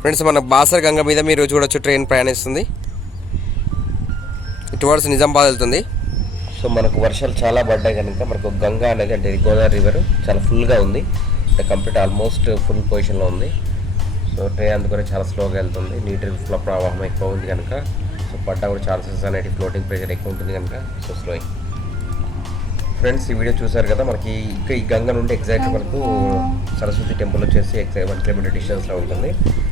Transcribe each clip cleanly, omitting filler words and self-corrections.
Friends, మన బాసర్ గంగ మీద మీరు చూడొచ్చు ట్రైన్ ప్రయాణిస్తుంది. టువర్డ్స్ నిజామాబాద్ వెళ్తుంది. సో మనకు వర్షాలు చాలా పడ్డాయి కనుక మనకు గంగా అనేది అంటే గోదావరి రివర్ చాలా ఫుల్గా ఉంది. అంటే కంప్లీట్ ఆల్మోస్ట్ ఫుల్ పొజిషన్లో ఉంది. సో ట్రైన్ అందుకని చాలా స్లోగా వెళ్తుంది. నీటి ప్రవాహం ఎక్కువ ఉంది కనుక సో పడ్డా కూడా ఛాన్సెస్ అనేది ఫ్లోటింగ్ ప్రెషర్ ఎక్కువ ఉంటుంది కనుక సో స్లోయింగ్. ఫ్రెండ్స్, ఈ వీడియో చూసారు కదా. మనకి ఇక్కడ ఈ గంగ నుండి ఎగ్జాక్ట్ మనకు సరస్వతి టెంపుల్ వచ్చేసి 1 కిలోమీటర్ డిస్టెన్స్లో ఉంటుంది.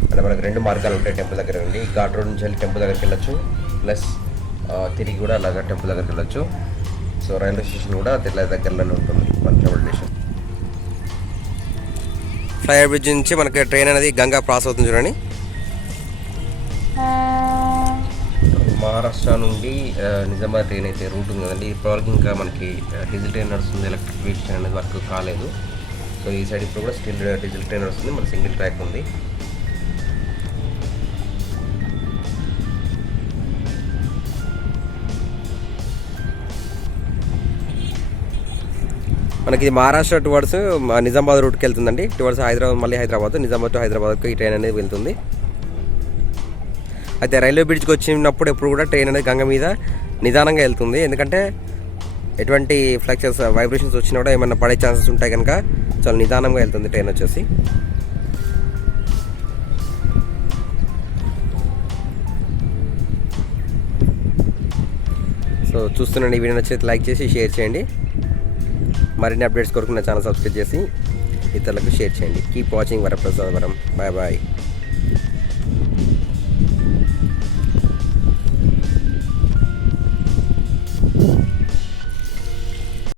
అంటే మనకు 2 మార్గాలు ఉంటాయి టెంపుల్ దగ్గర నుండి. ఘాట్ రోడ్ నుంచి వెళ్ళి టెంపుల్ దగ్గరికి వెళ్ళొచ్చు, ప్లస్ తిరిగి కూడా అలాగా టెంపుల్ దగ్గరికి వెళ్ళొచ్చు. సో రైల్వే స్టేషన్ కూడా దగ్గరలోనే ఉంటుంది 1 కిలోమీటర్ డిస్టెన్స్. ఫ్లైఓవర్ బ్రిడ్జ్ నుంచి మనకి ట్రైన్ అనేది గంగా క్రాస్ అవుతుంది చూడండి. మహారాష్ట్ర నుండి నిజామాబాద్ ట్రైన్ అయితే రూట్ ఉంది కదండి. ఇప్పటివరకు ఇంకా మనకి డీజిల్ ట్రైన్ నడుస్తుంది, ఎలక్ట్రిఫికేషన్ అనేది వర్క్ కాలేదు. సో ఈ సైడ్ ఇప్పుడు కూడా స్టిల్ డీజిల్ ట్రైన్ నడుస్తుంది, మన సింగిల్ ట్రాక్ ఉంది. మనకి ఇది మహారాష్ట్ర టువర్డ్స్ నిజామాబాద్ రూట్కి వెళ్తుందండి. టువర్డ్స్ హైదరాబాద్, మళ్ళీ హైదరాబాద్, నిజామాబాద్ టు హైదరాబాద్కి ఈ ట్రైన్ అనేది వెళ్తుంది. అయితే రైల్వే బ్రిడ్జ్కి వచ్చినప్పుడు ఎప్పుడు కూడా ట్రైన్ అనేది గంగ మీద నిదానంగా వెళ్తుంది. ఎందుకంటే ఎటువంటి ఫ్లక్చర్స్ వైబ్రేషన్స్ వచ్చినా కూడా ఏమన్నా పడే ఛాన్సెస్ ఉంటాయి కనుక చాలా నిదానంగా వెళ్తుంది ట్రైన్ వచ్చేసి. సో చూస్తున్నాండి, ఈ వీడియో నచ్చితే లైక్ చేసి షేర్ చేయండి. మరిన్ని అప్డేట్స్ కొరకు నా ఛానల్ సబ్స్క్రైబ్ చేసి ఇతరులకు షేర్ చేయండి. Keep watching Varaprasad Varam. Bye bye.